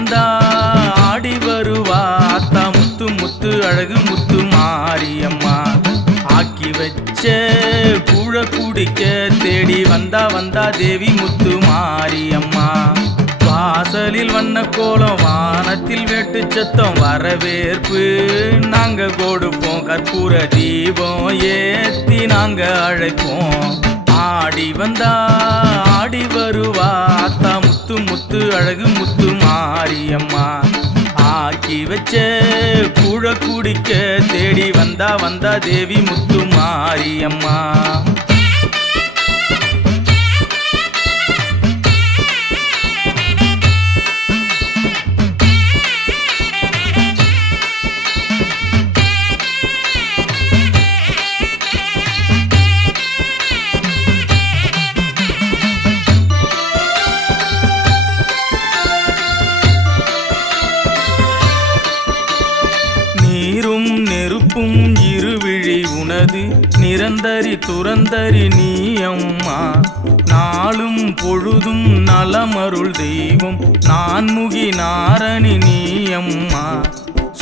வந்தா ஆடி வருவா. அத்தா முத்து முத்து அழகு முத்து மாரியம்மா. ஆக்கி வச்ச கூழ குடிக்க தேடி வந்தா வந்தா தேவி முத்து மாரியம்மா. வாசலில் வண்ண கோலம் வானத்தில் வேட்டு சத்தம் வரவேற்பு. நாங்க கொடுப்போம் கற்பூர தீபம் ஏத்தி நாங்க அழைப்போம். ஆடி வந்தா ஆடி வருவா. அத்தா முத்து முத்து அழகு முத்து மாரியம்மா. ஆக்கி வச்ச கூழ குடிக்க தேடி வந்தா வந்தா தேவி முத்து மாரியம்மா. உனது நிரந்தரி துரந்தரி நீ அம்மா நாளும் பொழுதும் நலமருள் தெய்வம் நான்முகி நாரணி நீ அம்மா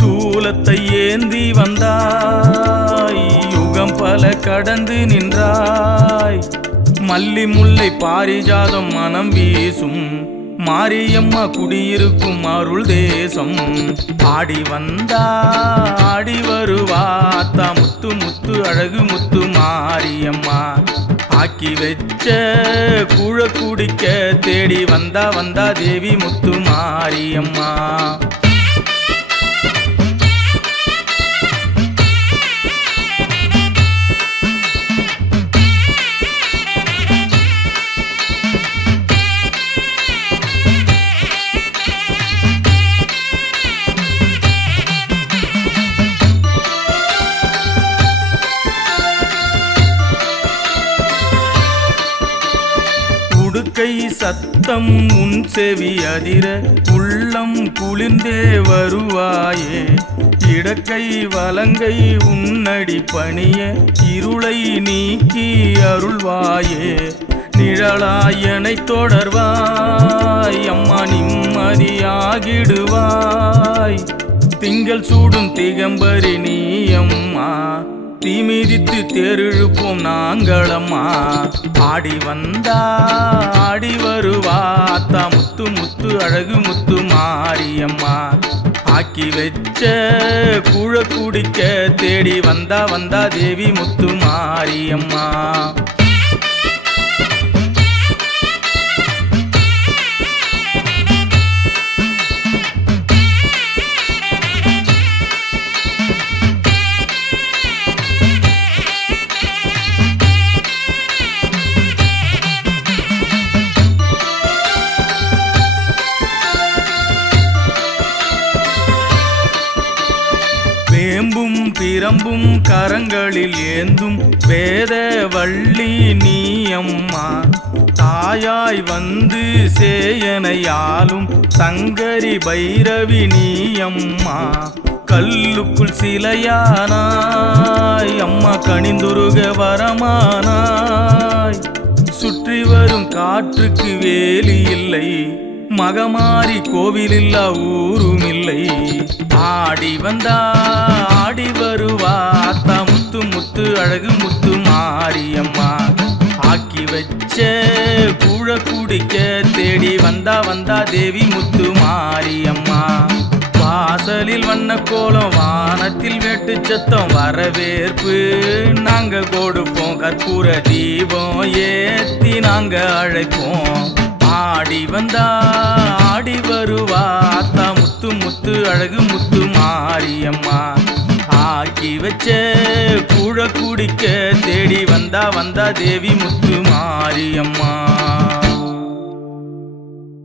சூலத்தை ஏந்தி வந்தாய் யுகம் பல கடந்து நின்றாய். மல்லி முல்லை பாரிஜாதம் மனம் வீசும் மாரியம்மா குடியிருக்கும் அருள் தேசம். ஆடி வந்தா ஆடி வருவா முத்து முத்து அழகு முத்து மாரியம்மா. ஆக்கி வச்ச கூழ குடிக்க தேடி வந்தா வந்தா தேவி முத்து மாரியம்மா. கை சத்தம் உன் செவி அதிர உள்ளம் குளிர்ந்தே வருவாயே. இடக்கை வலங்கை உன்னடி பணிய இருளை நீக்கி அருள்வாயே. நிழலாயனை தொடர்வாய் அம்மா நிம்மதியாகிடுவாய். திங்கள் சூடும் திகம்பரி நீ அம்மா. தீ மிதித்து தேரிழுப்போம் நாங்களம்மா. ஆடி வந்தா ஆடி வருவா. அத்தா முத்து முத்து அழகு முத்து மாரியம்மா. ஆக்கி வச்ச கூழ குடிக்க தேடி வந்தா வந்தா தேவி முத்து மாரியம்மா. வேம்பும் பிரம்பும் கரங்களில் ஏந்தும் வேத வள்ளி நீ அம்மா தாயாய் வந்து சேயனையாலும் சங்கரி பைரவி நீ அம்மா கல்லுக்குள் சிலையானாய் அம்மா கணிந்துருக வரமானாய். சுற்றி வரும் காற்றுக்கு வேலி இல்லை மகமாரி கோவிலில்லா ஊரும் இல்லை ஆடி வந்தா ஆடி வருவா. அத்தா முத்து முத்து அழகு முத்து மாரியம்மா. ஆக்கி வச்ச கூழ குடிக்க தேடி வந்தா வந்தா தேவி முத்து மாரியம்மா. வாசலில் வண்ண கோலம் வானத்தில் வெட்டு சத்தம் வரவேற்பு. நாங்க கொடுப்போம் கற்பூர தீபம் ஏத்தி நாங்க அழைப்போம். ஆடி வந்தா மாரியம்மா. ஆக்கி வச்ச கூழ குடிக்க தேடி வந்தா வந்தா தேவி முத்து மாரியம்மா.